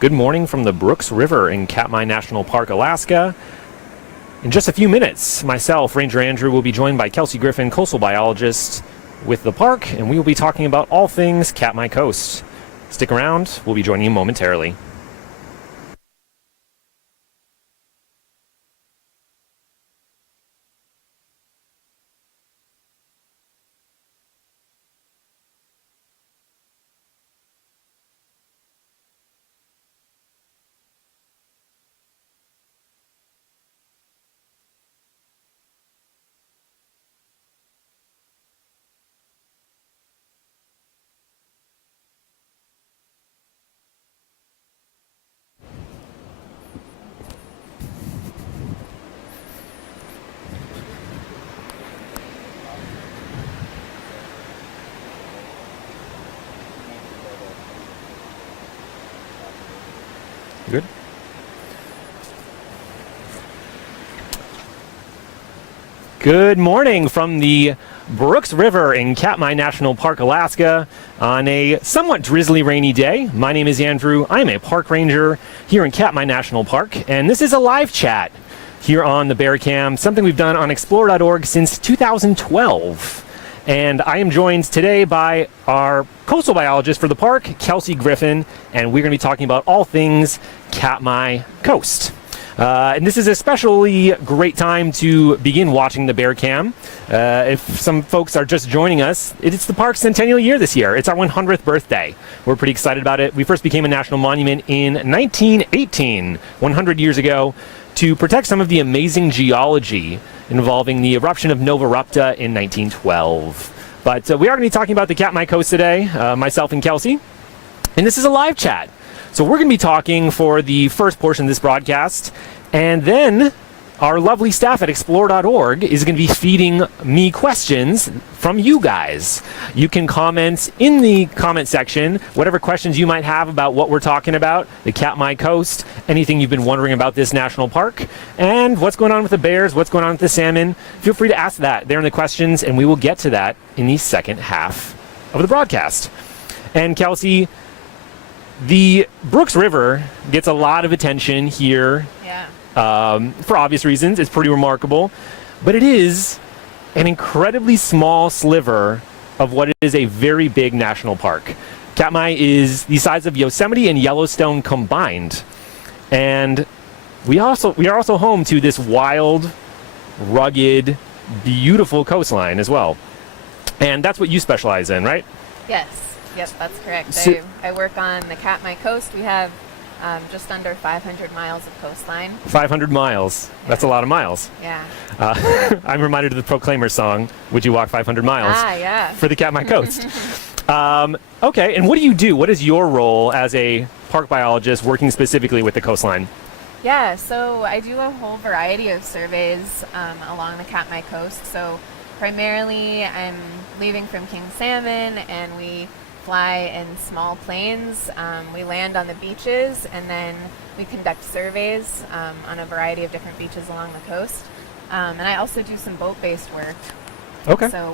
Good morning from the Brooks River in Katmai National Park, Alaska. In just a few minutes, myself, Ranger Andrew, will be joined by Kelsey Griffin, coastal biologist with the park, and we will be talking about all things Katmai Coast. Stick around, we'll be joining you momentarily. Good. Good morning from the Brooks River in Katmai National Park, Alaska, on a somewhat drizzly rainy day. My name is Andrew. I am a park ranger here in Katmai National Park, and this is a live chat here on the Bear Cam, something we've done on Explore.org since 2012. And I am joined today by our coastal biologist for the park, Kelsey Griffin, and we're going to be talking about all things Katmai Coast. And this is a especially great time to begin watching the Bear Cam. If some folks are just joining us, it's the park's centennial year this year. It's our 100th birthday. We're pretty excited about it. We first became a national monument in 1918, 100 years ago, to protect some of the amazing geology involving the eruption of Nova Rupta in 1912. But we are going to be talking about the Katmai Coast today, myself and Kelsey. And this is a live chat. So we're going to be talking for the first portion of this broadcast, and then our lovely staff at Explore.org is going to be feeding me questions from you guys. You can comment in the comment section whatever questions you might have about what we're talking about, the Katmai Coast, anything you've been wondering about this national park, and what's going on with the bears, what's going on with the salmon. Feel free to ask that there in the questions, and we will get to that in the second half of the broadcast. And Kelsey, the Brooks River gets a lot of attention here. Yeah. For obvious reasons. It's pretty remarkable. But it is an incredibly small sliver of what is a very big national park. Katmai is the size of Yosemite and Yellowstone combined. And we are also home to this wild, rugged, beautiful coastline as well. And that's what you specialize in, right? Yes. Yep, that's correct. So, I work on the Katmai Coast. We have just under 500 miles of coastline. 500 miles. Yeah. That's a lot of miles. Yeah. I'm reminded of the Proclaimer song, Would You Walk 500 Miles? Yeah. For the Katmai Coast. Okay, and what do you do? What is your role as a park biologist working specifically with the coastline? Yeah, so I do a whole variety of surveys along the Katmai Coast. So primarily I'm leaving from King Salmon, and we fly in small planes. We land on the beaches, and then we conduct surveys on a variety of different beaches along the coast. And I also do some boat-based work. Okay. So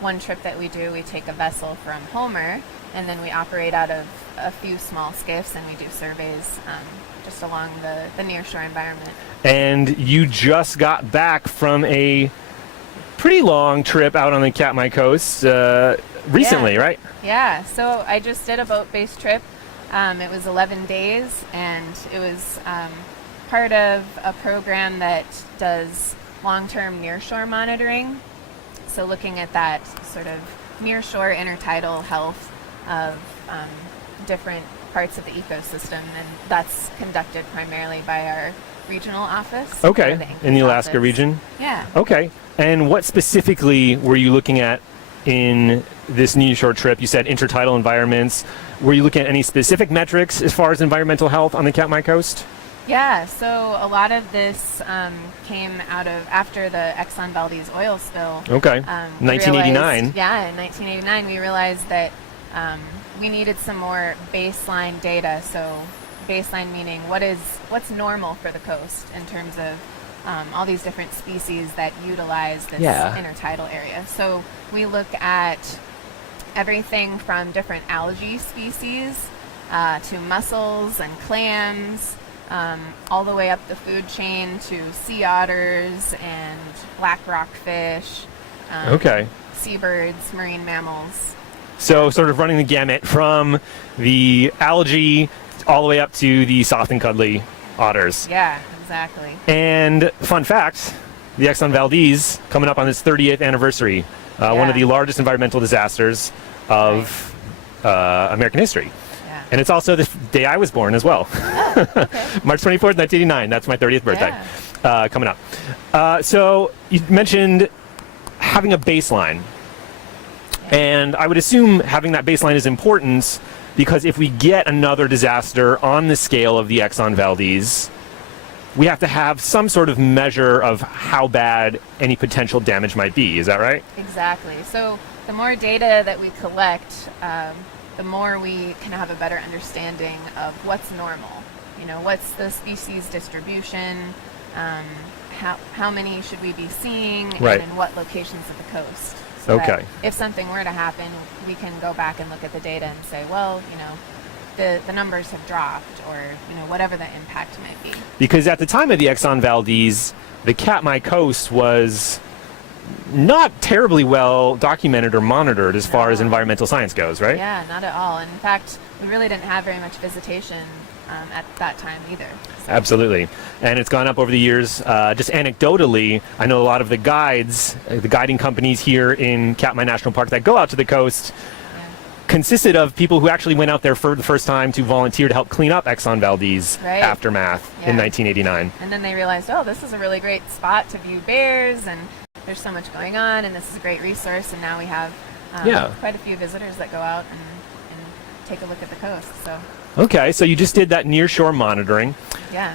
one trip that we do, we take a vessel from Homer, and then we operate out of a few small skiffs, and we do surveys just along the nearshore environment. And you just got back from a pretty long trip out on the Katmai Coast recently, right? Yeah, so I just did a boat-based trip. It was 11 days, and it was part of a program that does long-term nearshore monitoring. So looking at that sort of nearshore intertidal health of different parts of the ecosystem, and that's conducted primarily by our regional office. Okay, in the Alaska region? Yeah. Okay, and what specifically were you looking at in this nearshore trip? You said intertidal environments. Were you looking at any specific metrics as far as environmental health on the Katmai Coast? Yeah, so a lot of this came out of after the Exxon Valdez oil spill. Okay, 1989. In 1989 we realized that we needed some more baseline data. So baseline meaning what's normal for the coast in terms of all these different species that utilize this intertidal area. So we look at everything from different algae species to mussels and clams, all the way up the food chain to sea otters and black rockfish, Okay. seabirds, marine mammals. So sort of running the gamut from the algae all the way up to the soft and cuddly otters. Yeah, exactly. And fun fact, the Exxon Valdez coming up on its 30th anniversary, one of the largest environmental disasters of American history. Yeah. And it's also the day I was born as well. Okay. March 24th, 1989. That's my 30th birthday coming up. So you mentioned having a baseline. And I would assume having that baseline is important because if we get another disaster on the scale of the Exxon Valdez, we have to have some sort of measure of how bad any potential damage might be. Is that right? Exactly. So the more data that we collect, the more we can have a better understanding of what's normal. You know, what's the species distribution, how many should we be seeing, Right. and in what locations of the coast. So that Okay. if something were to happen, we can go back and look at the data and say, well, you know, the numbers have dropped, or you know, whatever the impact might be. Because at the time of the Exxon Valdez, the Katmai coast was not terribly well documented or monitored as far as No. environmental science goes, right? Yeah, not at all. In fact, we really didn't have very much visitation at that time either. So, Absolutely. And it's gone up over the years. Just anecdotally, I know a lot of the guides, the guiding companies here in Katmai National Park that go out to the coast yeah. consisted of people who actually went out there for the first time to volunteer to help clean up Exxon Valdez Right. aftermath in Yeah. 1989. And then they realized, oh, this is a really great spot to view bears, and there's so much going on, and this is a great resource. And now we have quite a few visitors that go out and take a look at the coast. So, Okay, so you just did that nearshore monitoring. yeah.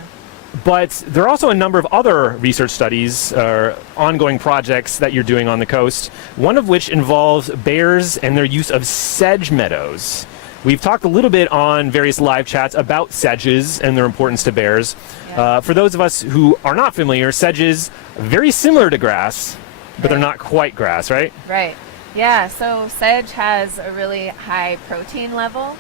But there are also a number of other research studies or ongoing projects that you're doing on the coast, one of which involves bears and their use of sedge meadows. We've talked a little bit on various live chats about sedges and their importance to bears. Yeah. For those of us who are not familiar, sedges very similar to grass, but they're Right. not quite grass, right? Right. Yeah, so sedge has a really high protein level.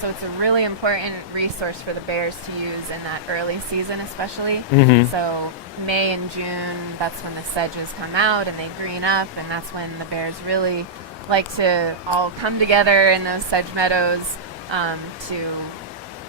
So it's a really important resource for the bears to use in that early season, especially. Mhm. So May and June, that's when the sedges come out and they green up, and that's when the bears really like to all come together in those sedge meadows to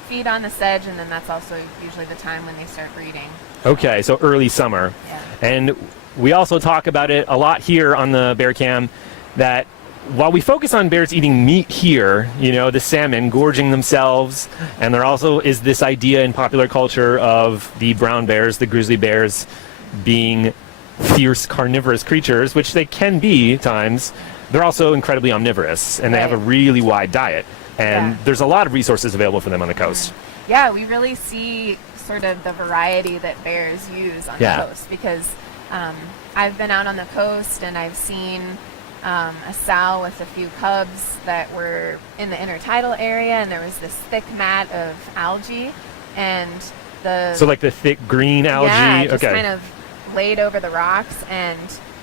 feed on the sedge, and then that's also usually the time when they start breeding. Okay, so early summer. Yeah. And we also talk about it a lot here on the Bear Cam that while we focus on bears eating meat here, you know, the salmon gorging themselves, and there also is this idea in popular culture of the brown bears, the grizzly bears, being fierce carnivorous creatures, which they can be at times. They're also incredibly omnivorous, and they have a Right. really wide diet. And Yeah. there's a lot of resources available for them on the coast. Yeah, we really see sort of the variety that bears use on Yeah. the coast, because I've been out on the coast and I've seen a sow with a few cubs that were in the intertidal area, and there was this thick mat of algae, and the So like the thick green algae. yeah, just okay. kind of laid over the rocks, and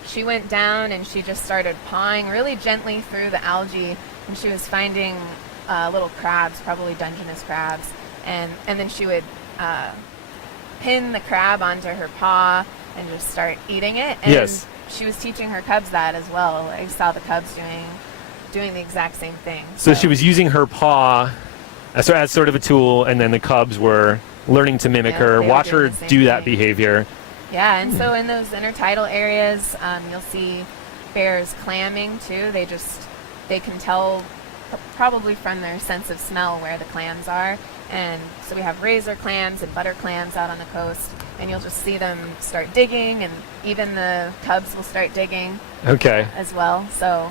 she went down and she just started pawing really gently through the algae, and she was finding little crabs, probably Dungeness crabs, and then she would pin the crab onto her paw and just start eating it. And Yes. she was teaching her cubs that as well. I saw the cubs doing the exact same thing. So she was using her paw as sort of a tool, and then the cubs were learning to mimic Yeah, her, they were watch her doing the same do that thing. behavior. Yeah, and so in those intertidal areas, you'll see bears clamming too. They can tell probably from their sense of smell where the clams are. And so we have razor clams and butter clams out on the coast, and you'll just see them start digging, and even the cubs will start digging Okay. as well. So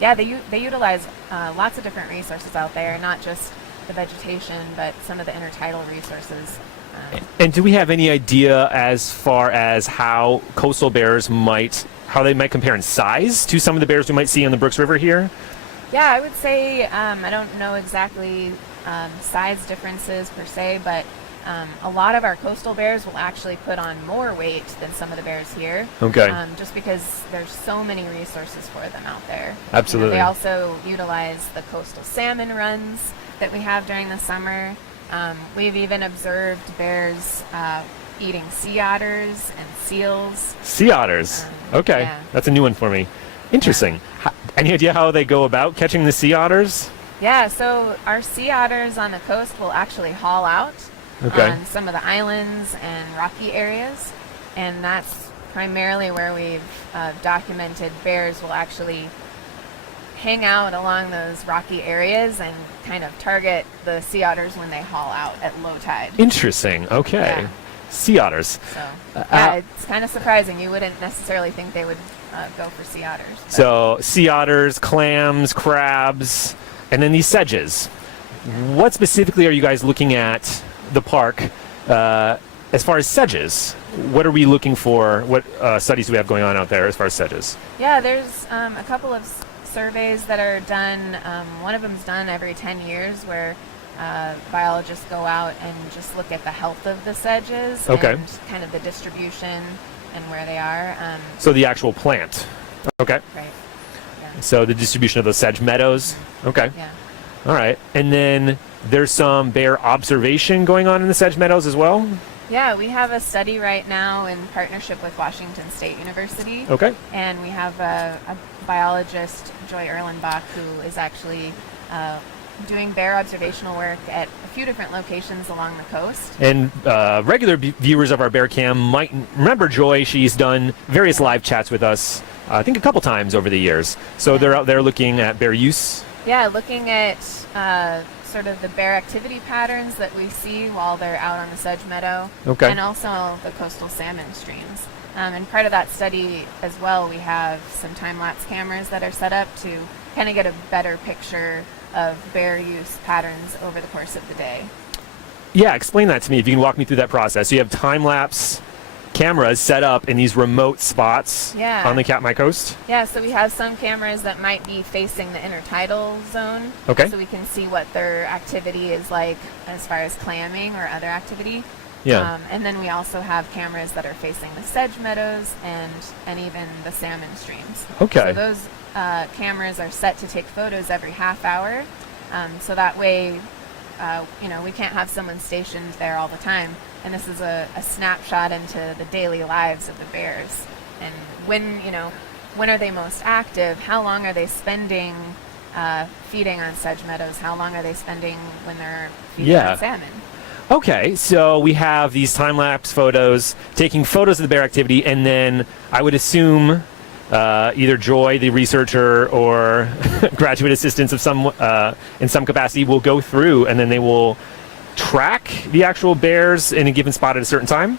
yeah, they utilize lots of different resources out there, not just the vegetation, but some of the intertidal resources. And do we have any idea as far as how coastal bears how they might compare in size to some of the bears we might see on the Brooks River here? Yeah, I would say I don't know exactly size differences per se, but A lot of our coastal bears will actually put on more weight than some of the bears here. Okay. Just because there's so many resources for them out there. Absolutely. They also utilize the coastal salmon runs that we have during the summer. We've even observed bears eating sea otters and seals. Sea otters. Okay. Yeah. That's a new one for me. Interesting. Any idea how they go about catching the sea otters? Yeah, so our sea otters on the coast will actually haul out Okay. on some of the islands and rocky areas, and that's primarily where we've documented bears will actually hang out along those rocky areas and kind of target the sea otters when they haul out at low tide. Interesting. Okay. Yeah. Sea otters. So yeah, it's kind of surprising. You wouldn't necessarily think they would go for sea otters. but- So sea otters, clams, crabs, and then these sedges. What specifically are you guys looking at the park as far as sedges? What are we looking for? What studies do we have going on out there as far as sedges? Yeah, there's a couple of surveys that are done. One of them's done every 10 years where biologists go out and just look at the health of the sedges Okay. and kind of the distribution and where they are. So the actual plant. Okay. Right. Yeah. So the distribution of those sedge meadows. Okay. Yeah. All right. And then there's some bear observation going on in the sedge meadows as well. Yeah, we have a study right now in partnership with Washington State University. Okay. And we have a biologist, Joy Erlenbach, who is actually doing bear observational work at a few different locations along the coast. And regular viewers of our Bear Cam might remember Joy. She's done various live chats with us, I think a couple times over the years. So Yeah. they're out there looking at bear use. Yeah, looking at sort of the bear activity patterns that we see while they're out on the sedge meadow. Okay. And also the coastal salmon streams. And part of that study as well, we have some time-lapse cameras that are set up to kind of get a better picture of bear use patterns over the course of the day. Yeah, explain that to me if you can walk me through that process. So you have time-lapse cameras set up in these remote spots Yeah. on the Katmai coast. Yeah, so we have some cameras that might be facing the intertidal zone. Okay. So we can see what their activity is like as far as clamming or other activity. Yeah. And then we also have cameras that are facing the sedge meadows and even the salmon streams. Okay. So those cameras are set to take photos every half hour. So that way, we can't have someone stationed there all the time. And this is a snapshot into the daily lives of the bears. And when are they most active? How long are they spending feeding on sedge meadows? How long are they spending when they're feeding Yeah. on salmon? Okay, so we have these time-lapse photos taking photos of the bear activity, and then I would assume either Joy, the researcher, or graduate assistants of some in some capacity will go through, and then they will track the actual bears in a given spot at a certain time.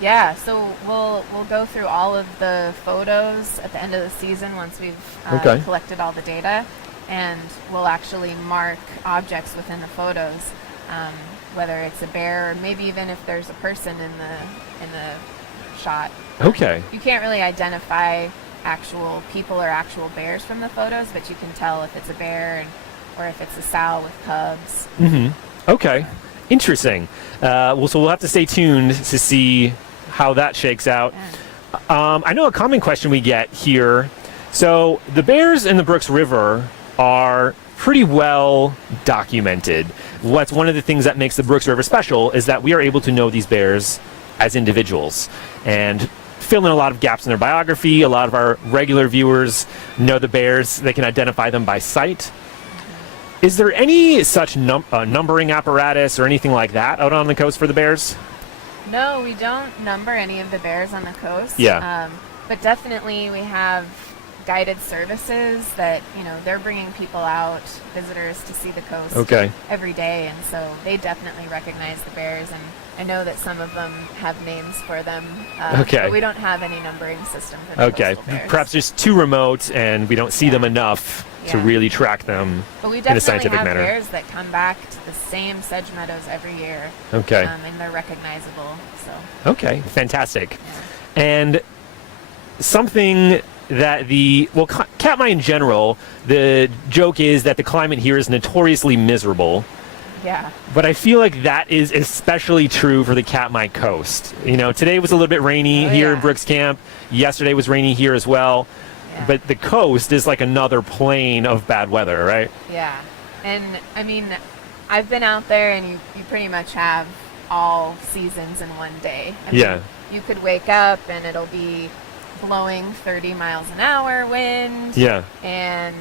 Yeah, so we'll go through all of the photos at the end of the season once we've Okay. collected all the data, and we'll actually mark objects within the photos, whether it's a bear or maybe even if there's a person in the shot. Okay. You can't really identify actual people or actual bears from the photos, but you can tell if it's a bear or if it's a sow with cubs. Mm-hmm. Okay. Interesting. So we'll have to stay tuned to see how that shakes out. Yeah. I know a common question we get here. So the bears in the Brooks River are pretty well documented. What's one of the things that makes the Brooks River special is that we are able to know these bears as individuals and fill in a lot of gaps in their biography. A lot of our regular viewers know the bears. They can identify them by sight. Is there any such numbering apparatus or anything like that out on the coast for the bears? No, we don't number any of the bears on the coast. Yeah. But definitely we have guided services that, they're bringing people out, visitors to see the coast Okay. every day. And so they definitely recognize the bears. And I know that some of them have names for them. Okay. But we don't have any numbering system for the Okay. coastal bears. Perhaps just too remote and we don't see them enough to Yeah. really track them But we in a definitely scientific have manner. bears that come back to the same sedge meadows every year. Okay. And they're recognizable. So, Okay. Fantastic. yeah. And something that Katmai in general, the joke is that the climate here is notoriously miserable. Yeah. But I feel like that is especially true for the Katmai coast. Today was a little bit rainy here in Brooks Camp. Yesterday was rainy here as well. Yeah. But the coast is like another plane of bad weather, right? Yeah. And I mean, I've been out there and you pretty much have all seasons in one day. I mean, Yeah. you could wake up and it'll be blowing 30 miles an hour wind. Yeah. And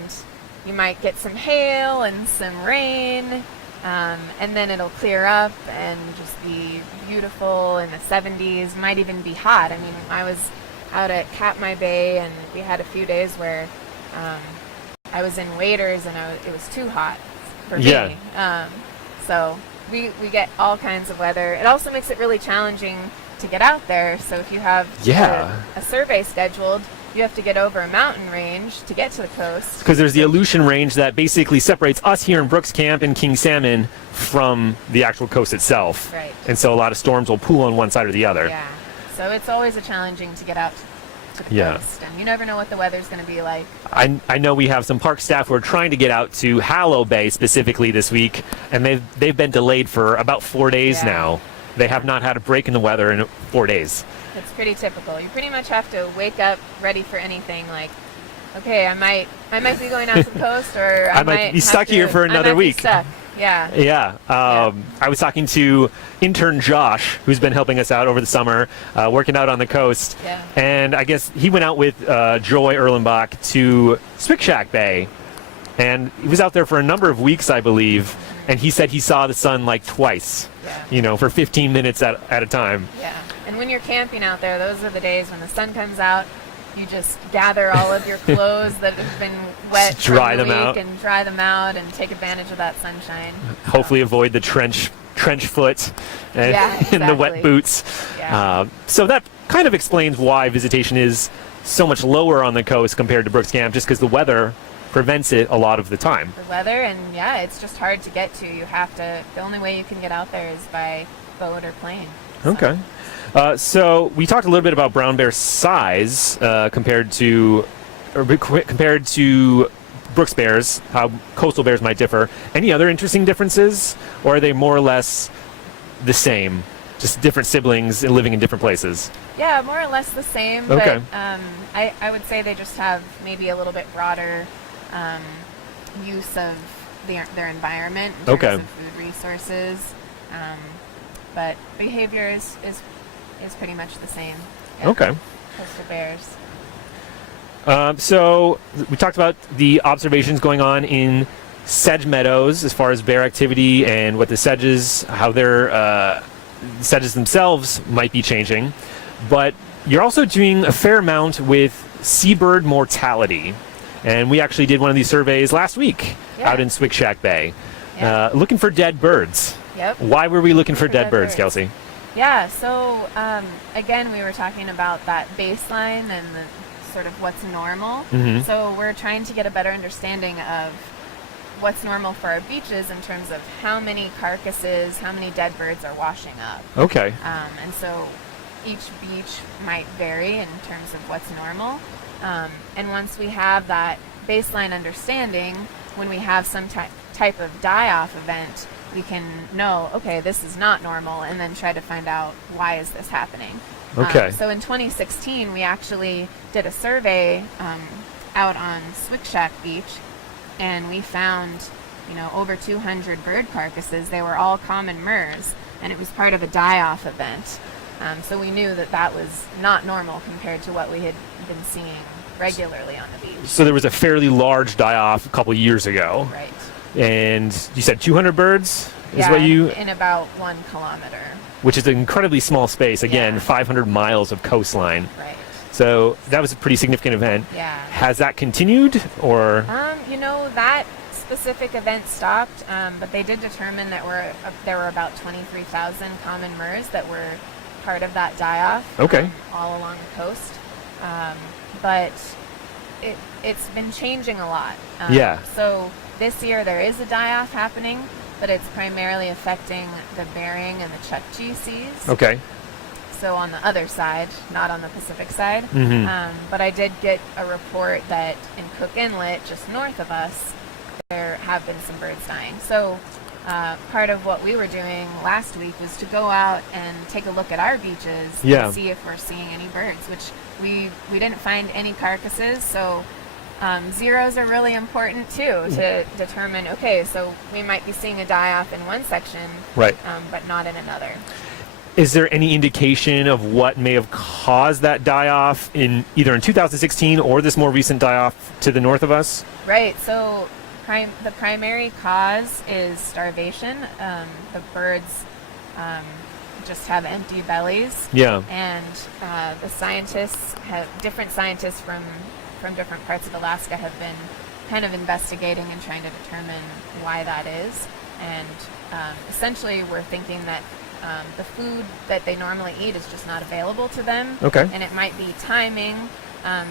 you might get some hail and some rain. And then it'll clear up and just be beautiful in the 70s, might even be hot. I mean, I was out at Katmai Bay and we had a few days where I was in waders and it was too hot for me. So we get all kinds of weather. It also makes it really challenging to get out there. So if you have a survey scheduled, you have to get over a mountain range to get to the coast. Because there's the Aleutian Range that basically separates us here in Brooks Camp and King Salmon from the actual coast itself. Right. And so a lot of storms will pool on one side or the other. Yeah. So it's always a challenging to get out to the coast. And you never know what the weather's going to be like. I know we have some park staff who are trying to get out to Hallow Bay specifically this week, and they've been delayed for about 4 days now. They have not had a break in the weather in 4 days. It's pretty typical. You pretty much have to wake up ready for anything. Like, okay, I might be going out to the coast, or I might be stuck here for another week. Yeah. I was talking to intern Josh, who's been helping us out over the summer, working out on the coast. Yeah. And I guess he went out with Joy Erlenbach to Swickshack Bay. And he was out there for a number of weeks, I believe. And he said he saw the sun like twice, for 15 minutes at a time. Yeah. And when you're camping out there, those are the days when the sun comes out. You just gather all of your clothes that have been wet dry from the them week out. and dry them out and take advantage of that sunshine. Hopefully avoid the trench foot and, exactly. and the wet boots. Yeah. So that kind of explains why visitation is so much lower on the coast compared to Brooks Camp, just because the weather prevents it a lot of the time. The weather, and it's just hard to get to. The only way you can get out there is by boat or plane. Okay. So we talked a little bit about brown bear size compared to Brooks bears, how coastal bears might differ. Any other interesting differences, or are they more or less the same, just different siblings and living in different places? Yeah, more or less the same. Okay. But I would say they just have maybe a little bit broader use of their environment in terms of food resources. But behavior is pretty much the same. Yeah. Okay. Coastal bears. So we talked about the observations going on in sedge meadows as far as bear activity and what the sedges, how their sedges themselves might be changing. But you're also doing a fair amount with seabird mortality. And we actually did one of these surveys last week out in Swickshack Bay, looking for dead birds. Yep. Why were we looking for dead birds, Kelsey? Yeah, so again, we were talking about that baseline and the sort of what's normal. Mm-hmm. So we're trying to get a better understanding of what's normal for our beaches in terms of how many carcasses, how many dead birds are washing up. Okay. And so each beach might vary in terms of what's normal. And once we have that baseline understanding, when we have some type of die-off event, we can know, okay, this is not normal, and then try to find out why is this happening. Okay. So in 2016, we actually did a survey out on Swickshack Beach, and we found, over 200 bird carcasses. They were all common murres, and it was part of a die-off event. So we knew that was not normal compared to what we had been seeing regularly on the beach. So there was a fairly large die-off a couple years ago. Right. And you said 200 birds is what you... in about 1 kilometer. Which is an incredibly small space. Again, 500 miles of coastline. Right. So that was a pretty significant event. Yeah. Has that continued, or? That specific event stopped, but they did determine that there were about 23,000 common murres that were part of that die-off. Okay. All along the coast. But it's been changing a lot. So this year there is a die-off happening, but it's primarily affecting the Bering and the Chukchi seas. Okay. So on the other side, not on the Pacific side. Mm-hmm. But I did get a report that in Cook Inlet, just north of us, there have been some birds dying. So part of what we were doing last week was to go out and take a look at our beaches Yeah. and see if we're seeing any birds, which we didn't find any carcasses. So zeros are really important too to determine, okay, so we might be seeing a die-off in one section, Right. but not in another. Is there any indication of what may have caused that die-off in either in 2016 or this more recent die-off to the north of us? Right, so the primary cause is starvation. The birds just have empty bellies. Yeah. And the different scientists from different parts of Alaska have been kind of investigating and trying to determine why that is. And essentially we're thinking that the food that they normally eat is just not available to them. Okay. And it might be timing,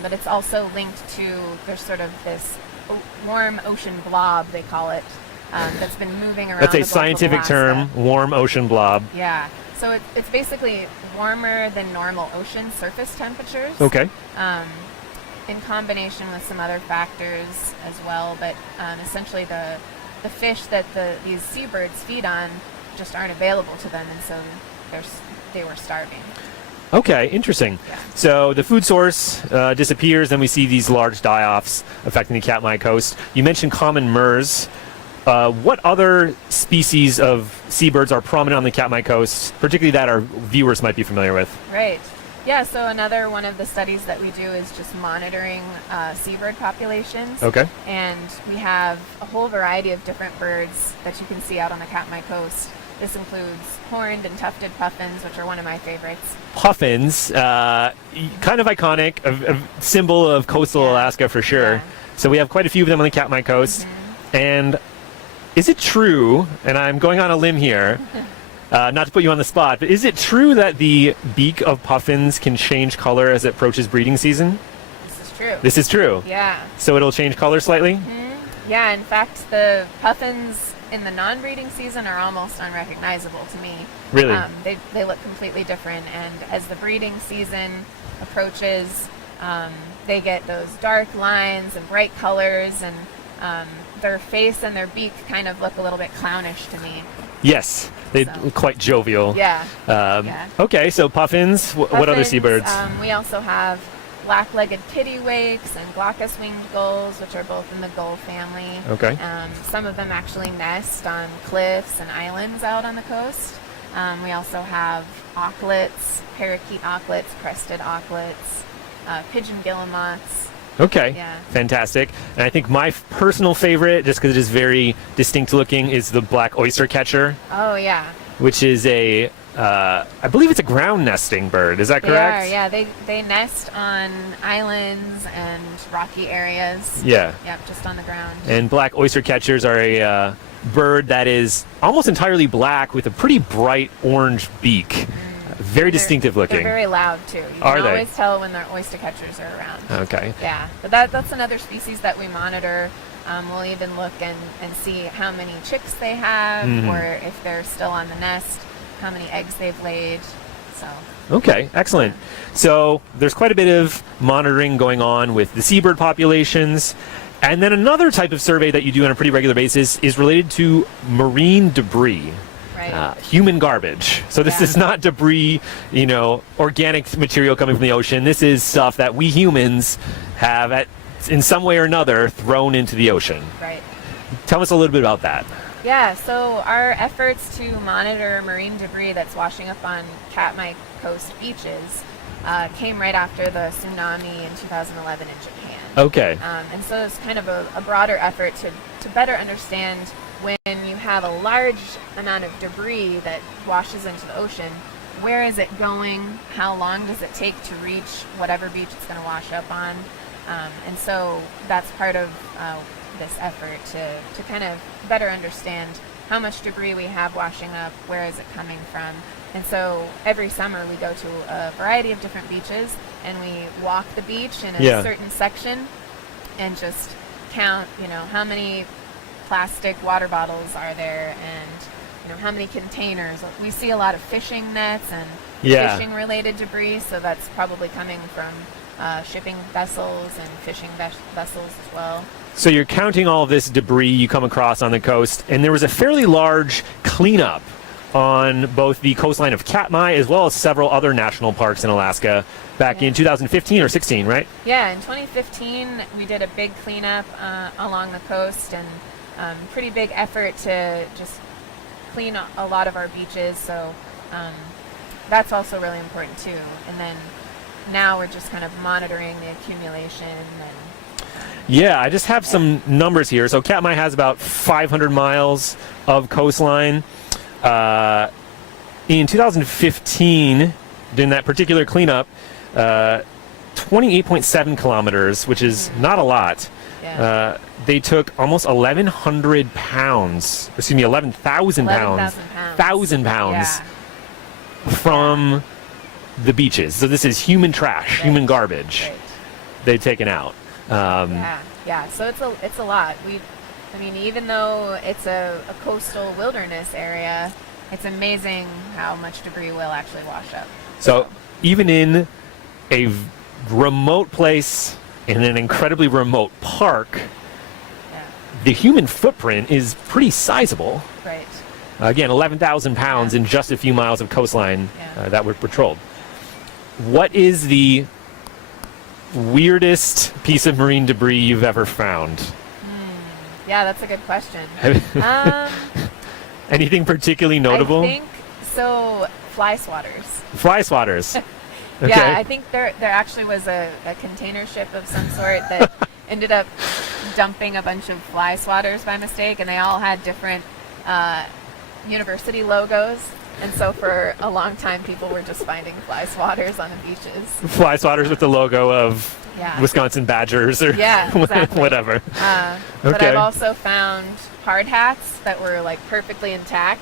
but it's also linked to, there's sort of this warm ocean blob, they call it, that's been moving around. That's the a Gulf of scientific Alaska. term, warm ocean blob. Yeah. So it's basically warmer than normal ocean surface temperatures. Okay. In combination with some other factors as well, but essentially the fish that these seabirds feed on just aren't available to them, and so they were starving. Okay, interesting. Yeah. So the food source disappears, then we see these large die-offs affecting the Katmai coast. You mentioned common murres. What other species of seabirds are prominent on the Katmai coast, particularly that our viewers might be familiar with? Right. Yeah, so another one of the studies that we do is just monitoring seabird populations. Okay. And we have a whole variety of different birds that you can see out on the Katmai coast. This includes horned and tufted puffins, which are one of my favorites. Puffins, kind of iconic, a symbol of coastal Yeah. Alaska for sure. Yeah. So we have quite a few of them on the Katmai coast. And is it true, and I'm going on a limb here, not to put you on the spot, but is it true that the beak of puffins can change color as it approaches breeding season? This is true. This is true. Yeah. So it'll change color slightly? Yeah, in fact, the puffins in the non-breeding season are almost unrecognizable to me. Really? They look completely different, and as the breeding season approaches, they get those dark lines and bright colors, and their face and their beak kind of look a little bit clownish to me. Yes, they So. look quite jovial. Yeah. Okay, so puffins. What other Puffins, seabirds? We also have black-legged kittiwakes and glaucous-winged gulls, which are both in the gull family. Okay. Some of them actually nest on cliffs and islands out on the coast. We also have auklets, parakeet auklets, crested auklets, pigeon guillemots. Okay, Yeah. fantastic. And I think my personal favorite, just because it is very distinct looking, is the black oyster catcher, Oh yeah, which is I believe it's a ground nesting bird. Is that they correct? are. Yeah, they nest on islands and rocky areas. Yeah. Yep, just on the ground. And black oyster catchers are a bird that is almost entirely black with a pretty bright orange beak. Very distinctive looking. They're very loud too. You Are can they? always tell when their oyster catchers are around. Okay. Yeah, but that's another species that we monitor. We'll even look and see how many chicks they have, or if they're still on the nest, how many eggs they've laid. So Okay, excellent. So there's quite a bit of monitoring going on with the seabird populations. And then another type of survey that you do on a pretty regular basis is related to marine debris. right. Human garbage. So this Yeah. is not debris, organic material coming from the ocean. This is stuff that we humans have in some way or another thrown into the ocean. Right. Tell us a little bit about that. Yeah, so our efforts to monitor marine debris that's washing up on Katmai Coast beaches came right after the tsunami in 2011 in Japan. Okay. And so it's kind of a broader effort to better understand when you have a large amount of debris that washes into the ocean, where is it going? How long does it take to reach whatever beach it's going to wash up on? And so that's part of this effort to kind of better understand how much debris we have washing up, where is it coming from. And so every summer we go to a variety of different beaches and we walk the beach in a Yeah. certain section and just count, how many plastic water bottles are there and how many containers. We see a lot of fishing nets and Yeah. fishing related debris, so that's probably coming from shipping vessels and fishing vessels as well. So you're counting all of this debris you come across on the coast, and there was a fairly large cleanup on both the coastline of Katmai as well as several other national parks in Alaska back in 2015 or 16, right? Yeah, in 2015 we did a big cleanup along the coast, and pretty big effort to just clean a lot of our beaches. So that's also really important too. And then now we're just kind of monitoring the accumulation. And Yeah, I just have some numbers here. So Katmai has about 500 miles of coastline. In 2015, during that particular cleanup, 28.7 kilometers, which is not a lot. yeah, They took almost 1,100 pounds, excuse me, 11,000 pounds, 1,000 pounds yeah, from the beaches. So this is human trash, Right. human garbage right. they've taken out. Yeah. So it's a lot. I mean, even though it's a coastal wilderness area, it's amazing how much debris will actually wash up. So even in a remote place, in an incredibly remote park, Yeah, the human footprint is pretty sizable. right. Again, 11,000 pounds Yeah. in just a few miles of coastline Yeah. that were patrolled. What is the weirdest piece of marine debris you've ever found? Yeah, that's a good question. Anything particularly notable? I think so. Fly swatters. Fly swatters. Okay. Yeah, I think there actually was a container ship of some sort that ended up dumping a bunch of fly swatters by mistake, and they all had different university logos. And so for a long time, people were just finding fly swatters on the beaches. Fly swatters with the logo of Yeah. Wisconsin Badgers or Yeah, exactly. whatever. But Okay. I've also found hard hats that were like perfectly intact.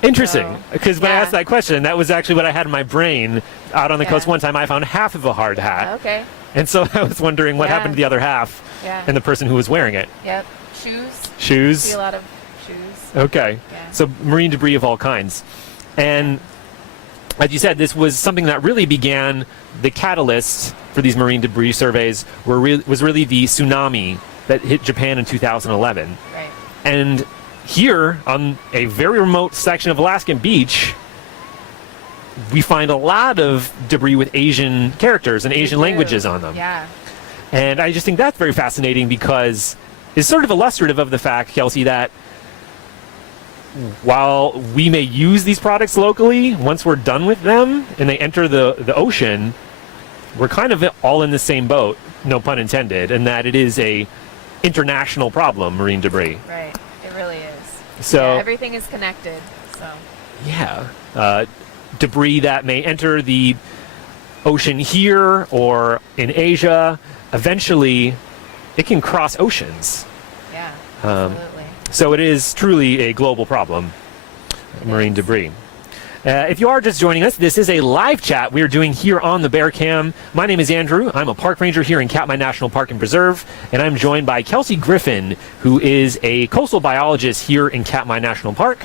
Interesting, So, because when I yeah. asked that question, that was actually what I had in my brain. Out on the coast Yeah. one time, I found half of a hard hat, Okay. and so I was wondering what Yeah. happened to the other half Yeah. and the person who was wearing it. Yep. Shoes. See Shoes. a lot of shoes. Okay, Yeah. so marine debris of all kinds, and as you said, this was something that really began the catalyst for these marine debris surveys. Was really the tsunami that hit Japan in 2011. Right. And here, on a very remote section of Alaskan beach, we find a lot of debris with Asian characters and Asian We do. languages on them. Yeah. And I just think that's very fascinating because it's sort of illustrative of the fact, Kelsey, that while we may use these products locally, once we're done with them and they enter the ocean, we're kind of all in the same boat, no pun intended, and that it is a international problem, marine debris. Right. It really is. So Yeah, everything is connected. So. yeah, debris that may enter the ocean here or in Asia, eventually it can cross oceans. Yeah. Um, Absolutely. So it is truly a global problem, marine is. debris. If you are just joining us, this is a live chat we are doing here on the Bear Cam. My name is Andrew. I'm a park ranger here in Katmai National Park and Preserve, and I'm joined by Kelsey Griffin, who is a coastal biologist here in Katmai National Park.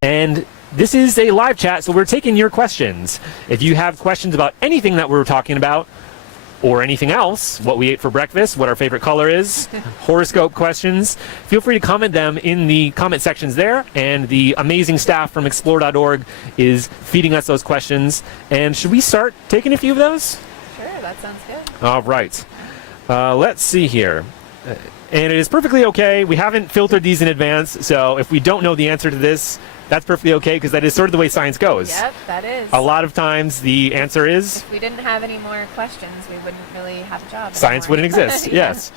And this is a live chat, so we're taking your questions. If you have questions about anything that we're talking about, or anything else, what we ate for breakfast, what our favorite color is, horoscope questions, feel free to comment them in the comment sections there, and the amazing staff from explore.org is feeding us those questions. And should we start taking a few of those? Sure. That sounds good. All right. Let's see here. And it is perfectly okay. We haven't filtered these in advance, so if we don't know the answer to this, that's perfectly okay, because that is sort of the way science goes. Yep. That is. A lot of times the answer is If we didn't have any more questions, we wouldn't really have a job. science anymore. wouldn't exist. Yeah. Yes.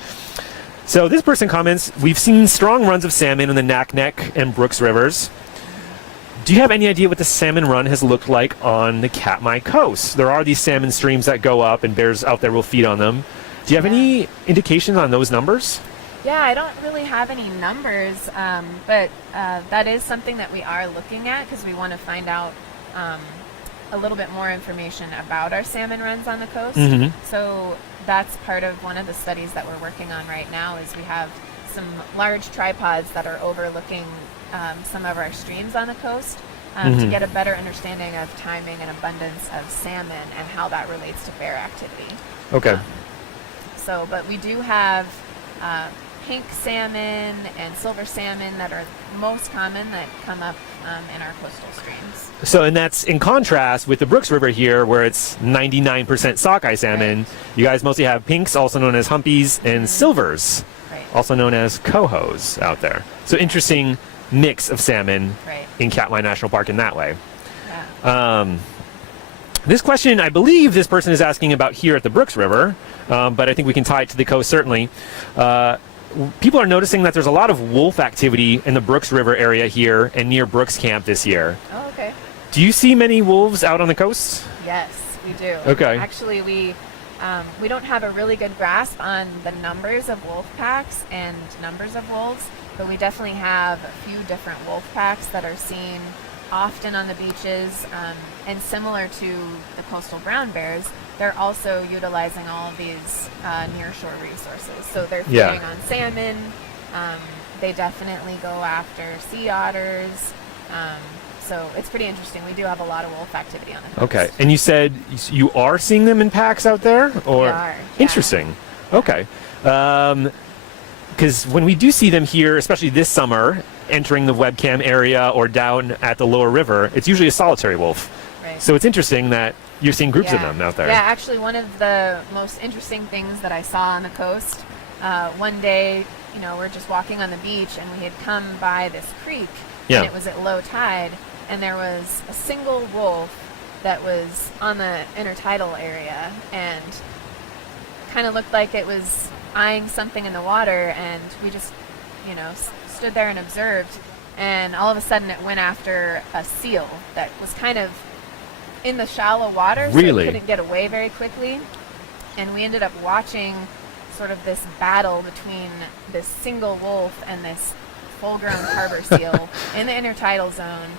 So this person comments, we've seen strong runs of salmon in the Naknek and Brooks rivers. Do you have any idea what the salmon run has looked like on the Katmai coast? There are these salmon streams that go up and bears out there will feed on them. Do you have any indications on those numbers? Yeah, I don't really have any numbers, but that is something that we are looking at because we want to find out a little bit more information about our salmon runs on the coast. Mhm. So that's part of one of the studies that we're working on right now is we have some large tripods that are overlooking some of our streams on the coast to get a better understanding of timing and abundance of salmon and how that relates to bear activity. Okay. But we do have pink salmon and silver salmon that are most common that come up in our coastal streams. So, and that's in contrast with the Brooks River here, where it's 99% sockeye salmon. Right. You guys mostly have pinks, also known as humpies, and silvers, Right. also known as cohos, out there. So, interesting mix of salmon Right. in Katmai National Park in that way. Yeah. This question, I believe this person is asking about here at the Brooks River, but I think we can tie it to the coast certainly. People are noticing that there's a lot of wolf activity in the Brooks River area here and near Brooks Camp this year. Oh, okay. Do you see many wolves out on the coast? Yes, we do. Okay. Actually, we don't have a really good grasp on the numbers of wolf packs and numbers of wolves, but we definitely have a few different wolf packs that are seen often on the beaches, and similar to the coastal brown bears, they're also utilizing all of these nearshore resources. So they're Yeah. feeding on salmon. They definitely go after sea otters. So it's pretty interesting. We do have a lot of wolf activity on the coast. Okay. And you said you are seeing them in packs out there? Or? We are, yeah. Interesting. Okay. Because when we do see them here, especially this summer, entering the webcam area or down at the lower river, it's usually a solitary wolf. Right. So it's interesting that you're seeing groups of Yeah. them out there. Yeah, actually, one of the most interesting things that I saw on the coast, one day, we're just walking on the beach and we had come by this creek, Yeah. and it was at low tide, and there was a single wolf that was on the intertidal area and kind of looked like it was eyeing something in the water, and we just, stood there and observed, and all of a sudden it went after a seal that was kind of in the shallow water, so Really? it couldn't get away very quickly. And we ended up watching sort of this battle between this single wolf and this full-grown harbor seal in the intertidal zone,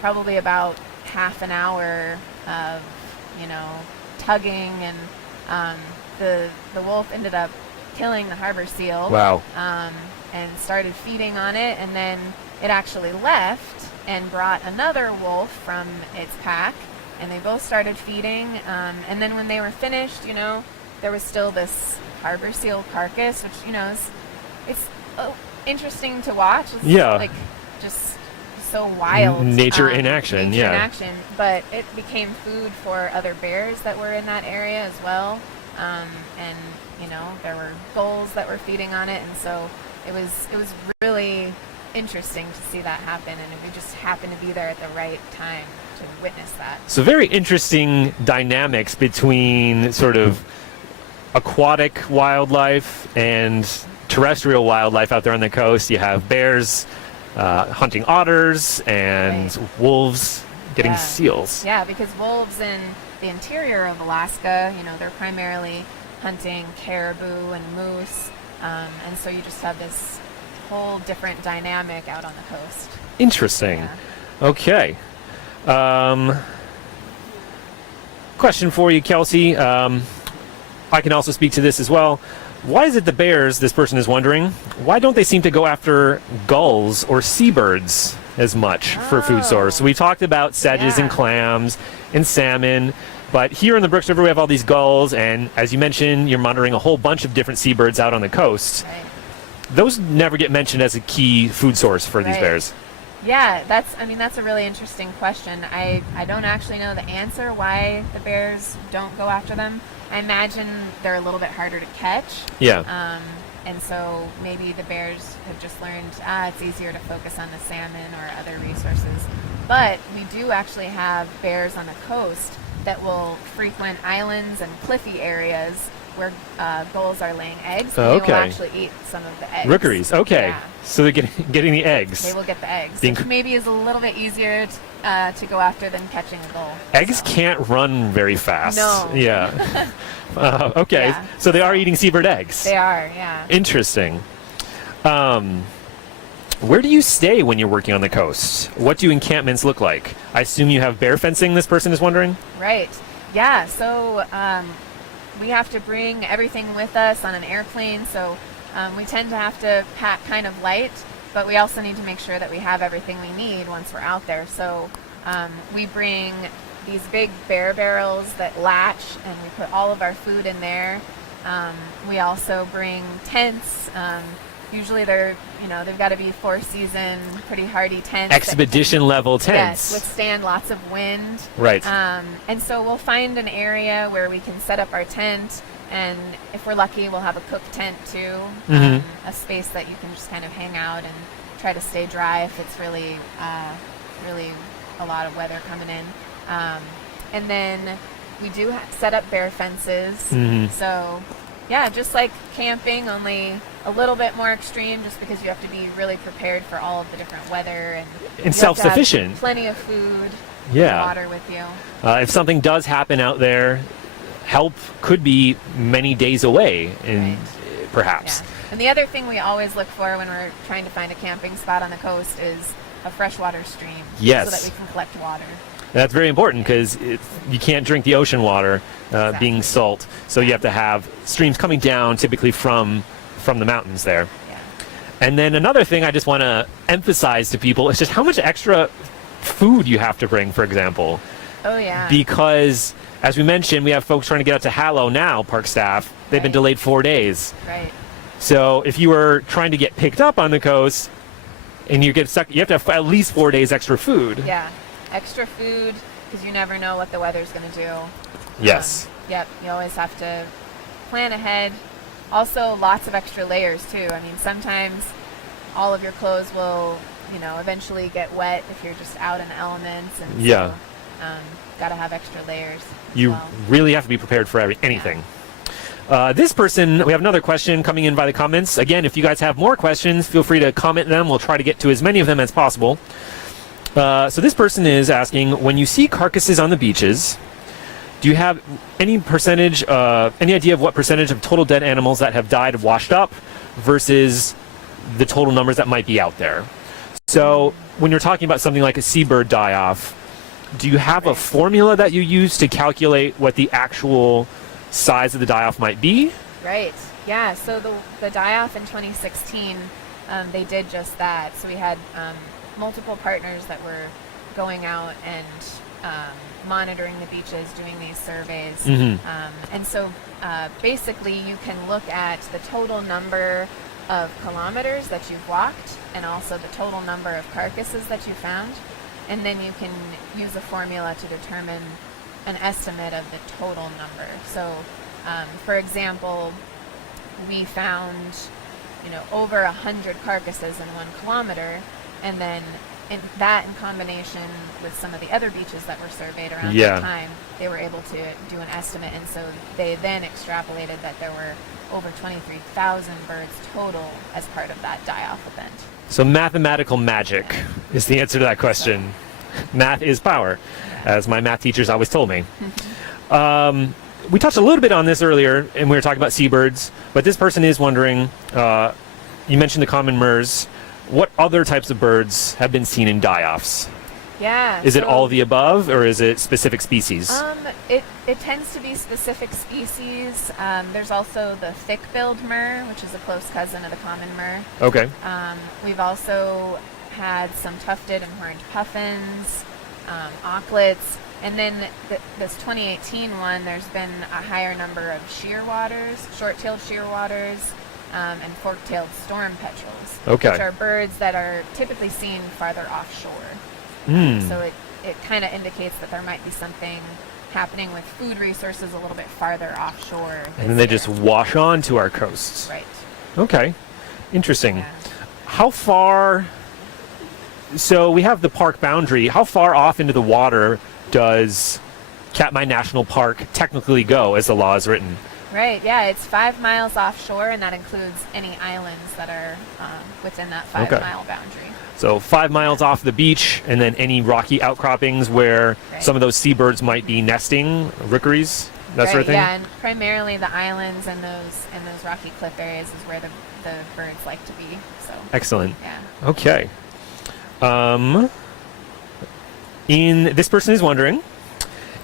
probably about half an hour of, tugging, and the wolf ended up killing the harbor seal. Wow. And started feeding on it, and then it actually left and brought another wolf from its pack, and they both started feeding, and then when they were finished, there was still this harbor seal carcass, which, it's interesting to watch. It's Yeah. like just so wild. Nature in action, nature yeah. in action, but it became food for other bears that were in that area as well, and there were gulls that were feeding on it, and so it was really interesting to see that happen, and we just happened to be there at the right time to witness that. So very interesting dynamics between sort of aquatic wildlife and terrestrial wildlife out there on the coast. You have bears hunting otters and Right. wolves getting Yeah. seals. Yeah, because wolves in the interior of Alaska, they're primarily hunting caribou and moose, and so you just have this whole different dynamic out on the coast. Interesting. Yeah. Okay. Question for you, Kelsey. I can also speak to this as well. Why is it the bears, this person is wondering, why don't they seem to go after gulls or seabirds as much for food source? Oh. We talked about sedges and Yeah. clams and salmon, but here in the Brooks River we have all these gulls, and as you mentioned, you're monitoring a whole bunch of different seabirds out on the coast. Right. Those never get mentioned as a key food source for these Right. bears. Yeah, that's a really interesting question. I don't actually know the answer why the bears don't go after them. I imagine they're a little bit harder to catch. Yeah. And so maybe the bears have just learned it's easier to focus on the salmon or other resources. But we do actually have bears on the coast that will frequent islands and cliffy areas where gulls are laying eggs. And Oh, They okay. will actually eat some of the eggs. Rookeries. Okay. Yeah. So they're getting the eggs. They will get the eggs, Being which maybe is a little bit easier to go after than catching a gull. Eggs So. can't run very fast. No. Yeah. Okay. Yeah. So they are eating seabird eggs. They are, yeah. Interesting. Where do you stay when you're working on the coast? What do encampments look like? I assume you have bear fencing, this person is wondering? Right. Yeah, so we have to bring everything with us on an airplane, so we tend to have to pack kind of light, but we also need to make sure that we have everything we need once we're out there. So we bring these big bear barrels that latch, and we put all of our food in there. We also bring tents. Usually they've got to be four-season, pretty hardy tents. that Expedition level can, tents. yes, withstand lots of wind. Right. And so we'll find an area where we can set up our tent, and if we're lucky, we'll have a cook tent too, a space that you can just kind of hang out and try to stay dry if it's really a lot of weather coming in. And then we do set up bear fences. So yeah, just like camping, only a little bit more extreme, just because you have to be really prepared for all of the different weather and you have to have self-sufficient. plenty of food, Yeah. water with you. If something does happen out there, help could be many days away, and perhaps. Yeah. And the other thing we always look for when we're trying to find a camping spot on the coast is a freshwater stream. Yes. So that we can collect water. That's very important because you can't drink the ocean water being salt. So you have to have streams coming down, typically from the mountains there. Yeah. And then another thing I just want to emphasize to people is just how much extra food you have to bring, for example. Oh, yeah. Because, as we mentioned, we have folks trying to get out to Hallow now, park staff. They've been Right. delayed 4 days. Right. So if you were trying to get picked up on the coast and you get stuck, you have to have at least 4 days extra food. Yeah. Extra food, because you never know what the weather's going to do. Yes. Yep. You always have to plan ahead. Also, lots of extra layers, too. I mean, sometimes all of your clothes will, eventually get wet if you're just out in the elements. And Yeah. so, got to have extra layers. as You well. really have to be prepared for anything. This person, we have another question coming in by the comments. Again, if you guys have more questions, feel free to comment them. We'll try to get to as many of them as possible. So this person is asking, when you see carcasses on the beaches, do you have any idea of what percentage of total dead animals that have died washed up versus the total numbers that might be out there? So when you're talking about something like a seabird die-off, do you have a formula that you use to calculate what the actual size of the die-off might be? Right. Yeah. So the die-off in 2016, they did just that. So we had multiple partners that were going out and monitoring the beaches, doing these surveys. And so basically you can look at the total number of kilometers that you've walked and also the total number of carcasses that you found. And then you can use a formula to determine an estimate of the total number. So, for example, we found, over 100 carcasses in 1 kilometer, and then in combination with some of the other beaches that were surveyed around that time, they were able to do an estimate, and so they then extrapolated that there were over 23,000 birds total as part of that die-off event. So mathematical magic is the answer to that question. Math is power, as my math teachers always told me. We touched a little bit on this earlier, and we were talking about seabirds, but this person is wondering, you mentioned the common murres. What other types of birds have been seen in die-offs? Yeah. Is it all of the above, or is it specific species? It tends to be specific species. There's also the thick-billed murre, which is a close cousin of the common murre. Okay. We've also had some tufted and horned puffins, auklets, and then this 2018 one, there's been a higher number of shearwaters, short-tailed shearwaters, and fork-tailed storm petrels, Okay. which are birds that are typically seen farther offshore. So it kind of indicates that there might be something happening with food resources a little bit farther offshore. And then they just wash on to our coasts. Right. Okay. Interesting. Yeah. How far... So we have the park boundary. How far off into the water does Katmai National Park technically go as the law is written? Right, yeah, it's 5 miles offshore, and that includes any islands that are within that 5-mile boundary. So 5 miles off the beach, and then any rocky outcroppings where some of those seabirds might be nesting, rookeries, that sort of thing? Yeah, and primarily the islands and those rocky cliff areas is where the birds like to be. So Excellent. yeah. Okay. This person is wondering,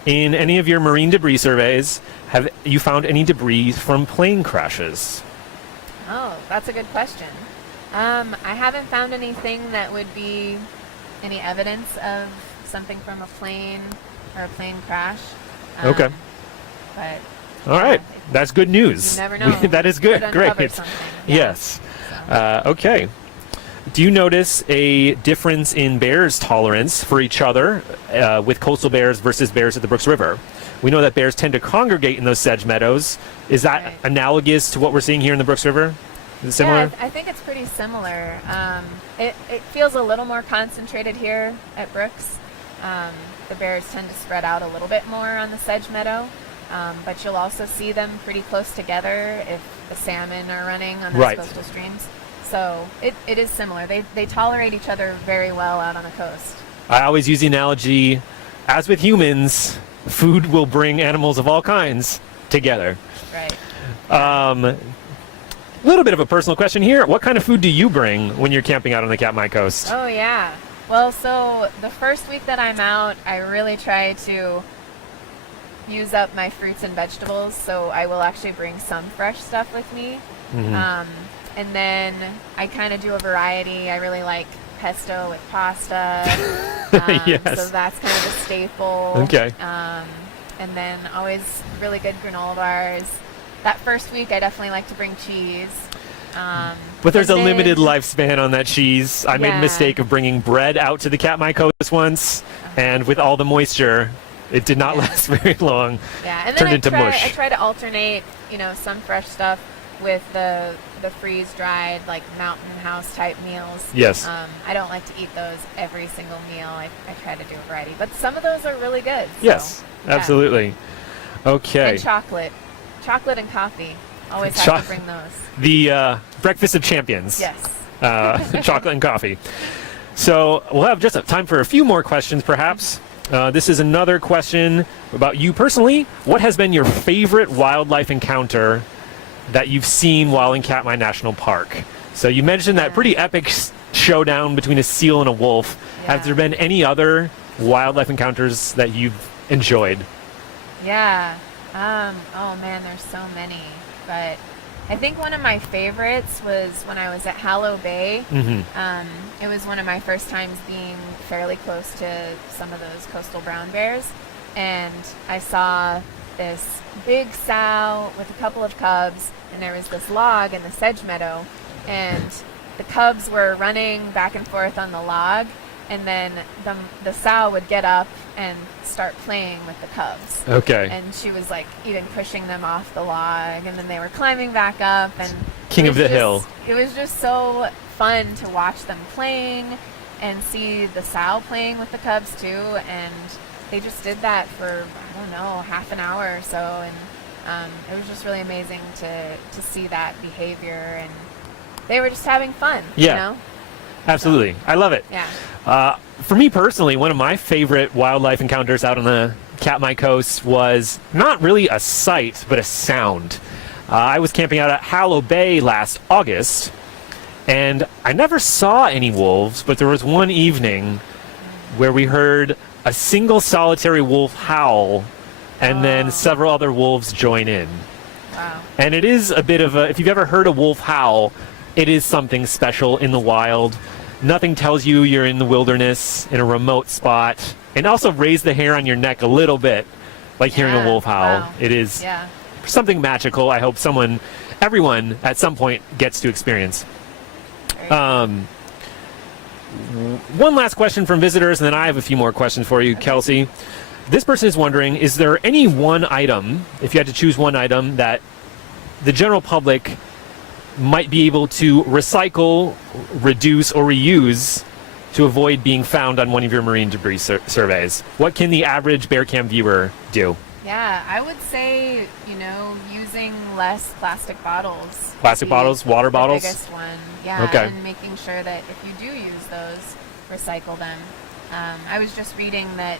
in any of your marine debris surveys, have you found any debris from plane crashes? Oh, that's a good question. I haven't found anything that would be any evidence of something from a plane or a plane crash. Okay. But All right. That's good news. you never know. That is good. Could Great. uncover something. Yeah. Yes. Okay. Do you notice a difference in bears' tolerance for each other with coastal bears versus bears at the Brooks River? We know that bears tend to congregate in those sedge meadows. Is that Right. analogous to what we're seeing here in the Brooks River? Is it similar? Yeah, I think it's pretty similar. It feels a little more concentrated here at Brooks. The bears tend to spread out a little bit more on the sedge meadow, but you'll also see them pretty close together if the salmon are running on those Right. coastal streams. So it is similar. They tolerate each other very well out on the coast. I always use the analogy, as with humans, food will bring animals of all kinds together. Right. Little bit of a personal question here. What kind of food do you bring when you're camping out on the Katmai coast? Oh yeah. Well, so the first week that I'm out, I really try to use up my fruits and vegetables. So I will actually bring some fresh stuff with me. And then I kind of do a variety. I really like pesto with pasta. Yes. So that's kind of a staple. Okay. And then always really good granola bars. That first week, I definitely like to bring cheese. But there's a and then- limited lifespan on that cheese. I made the Yeah. mistake of bringing bread out to the Katmai coast once, and with all the moisture, it did not Yeah. last very long. Yeah, and then Turned I into try, mush. I try to alternate, some fresh stuff with the freeze dried, like Mountain House type meals. Yes. I don't like to eat those every single meal. I try to do a variety, but some of those are really good. So, Yes, yeah. absolutely. Okay. And chocolate and coffee. Always Cho- have to bring those. The breakfast of champions. Yes. Chocolate and coffee. So we'll have just time for a few more questions, perhaps. This is another question about you personally. What has been your favorite wildlife encounter that you've seen while in Katmai National Park? So you mentioned that pretty epic showdown between a seal and a wolf. Yeah. Have there been any other wildlife encounters that you've enjoyed? Yeah. Oh man, there's so many. But I think one of my favorites was when I was at Hallow Bay. It was one of my first times being fairly close to some of those coastal brown bears. And I saw this big sow with a couple of cubs, and there was this log in the sedge meadow. And the cubs were running back and forth on the log. And then the sow would get up and start playing with the cubs. Okay. And she was like even pushing them off the log, and then they were climbing back up, and King it of was the just- hill. It was just so fun to watch them playing and see the sow playing with the cubs too. And they just did that for, I don't know, half an hour or so, and it was just really amazing to see that behavior, and they were just having fun. Yeah. You know? Absolutely. I love it. Yeah. For me personally, one of my favorite wildlife encounters out on the Katmai coast was not really a sight, but a sound. I was camping out at Hallow Bay last August, and I never saw any wolves, but there was one evening where we heard a single solitary wolf howl, and then several other wolves join in. Wow. And it is a bit of a, if you've ever heard a wolf howl, it is something special in the wild. Nothing tells you you're in the wilderness, in a remote spot, and also raise the hair on your neck a little bit, like hearing a Yeah, wolf howl. wow. It is Yeah. something magical. I hope everyone at some point gets to experience. Very cool. One last question from visitors, and then I have a few more questions for you, Kelsey. This person is wondering, is there any one item, if you had to choose one item, that the general public might be able to recycle, reduce, or reuse to avoid being found on one of your marine debris surveys? What can the average Bear Cam viewer do? Yeah, I would say, using less plastic bottles. Plastic would be bottles, water the bottles? biggest one. Yeah, Okay. and making sure that if you do use those, recycle them. I was just reading that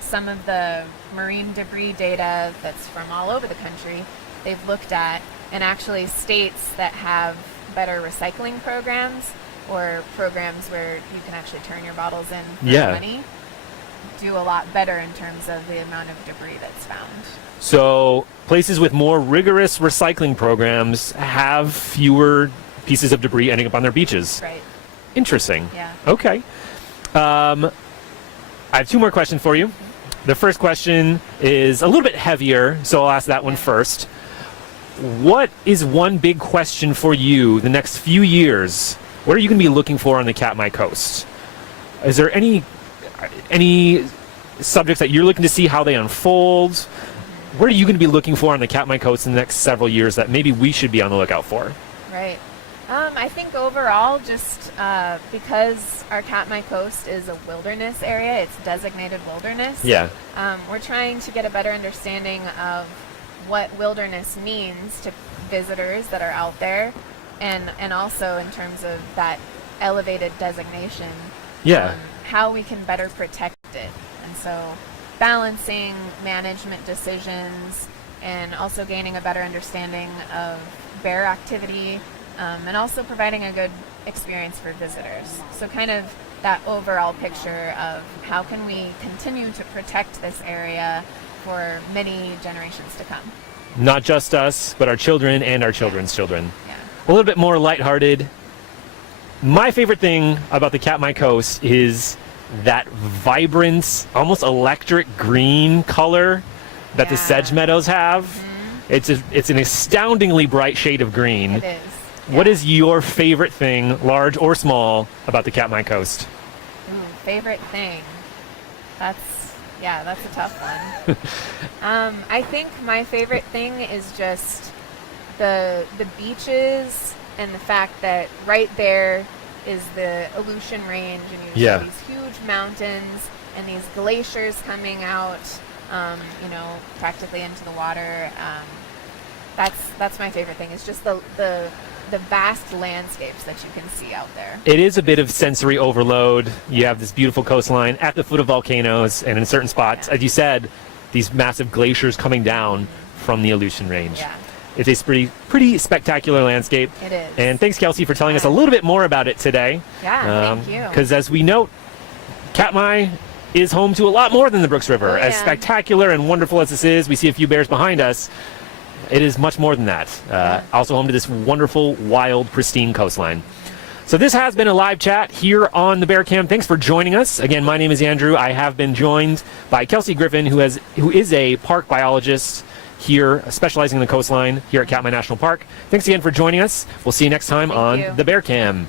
some of the marine debris data that's from all over the country, they've looked at, and actually states that have better recycling programs or programs where you can actually turn your bottles in for Yeah. money do a lot better in terms of the amount of debris that's found. So places with more rigorous recycling programs have fewer pieces of debris ending up on their beaches. Right. Interesting. Yeah. Okay. I have two more questions for you. The first question is a little bit heavier, so I'll ask that one Okay. first. what is one big question for you the next few years? What are you going to be looking for on the Katmai Coast? Is there any subjects that you're looking to see how they unfold? What are you going to be looking for on the Katmai Coast in the next several years that maybe we should be on the lookout for? Right. I think overall, just because our Katmai Coast is a wilderness area, it's designated wilderness. Yeah. We're trying to get a better understanding of what wilderness means to visitors that are out there, and also in terms of that elevated designation. Yeah. How we can better protect it. And so balancing management decisions and also gaining a better understanding of bear activity, and also providing a good experience for visitors. So kind of that overall picture of how can we continue to protect this area for many generations to come. Not just us, but our children and our children's children. Yeah. A little bit more lighthearted. My favorite thing about the Katmai Coast is that vibrant, almost electric green color that the Yeah. sedge meadows have. It's an astoundingly bright shade of green. It is. What is your favorite thing, large or small, about the Katmai Coast? Ooh, favorite thing. That's a tough one. I think my favorite thing is just the beaches and the fact that right there is the Aleutian Range, and you Yeah. see these huge mountains and these glaciers coming out, practically into the water. That's my favorite thing. It's just the vast landscapes that you can see out there. It is a bit of sensory overload. You have this beautiful coastline at the foot of volcanoes, and in certain spots, Yeah. as you said, these massive glaciers coming down from the Aleutian Range. Yeah, It's a pretty spectacular landscape. it is. And thanks, Kelsey, for telling us a little bit more about it today. Yeah, thank you. Because as we note, Katmai is home to a lot more than the Brooks River. Oh, As yeah. spectacular and wonderful as this is, we see a few bears behind us. It is much more than that. Also home to this wonderful, wild, pristine coastline. So this has been a live chat here on the Bear Cam. Thanks for joining us. Again, my name is Andrew. I have been joined by Kelsey Griffin, who is a park biologist here, specializing in the coastline here at Katmai National Park. Thanks again for joining us. We'll see you next time Thank on you. the Bear Cam.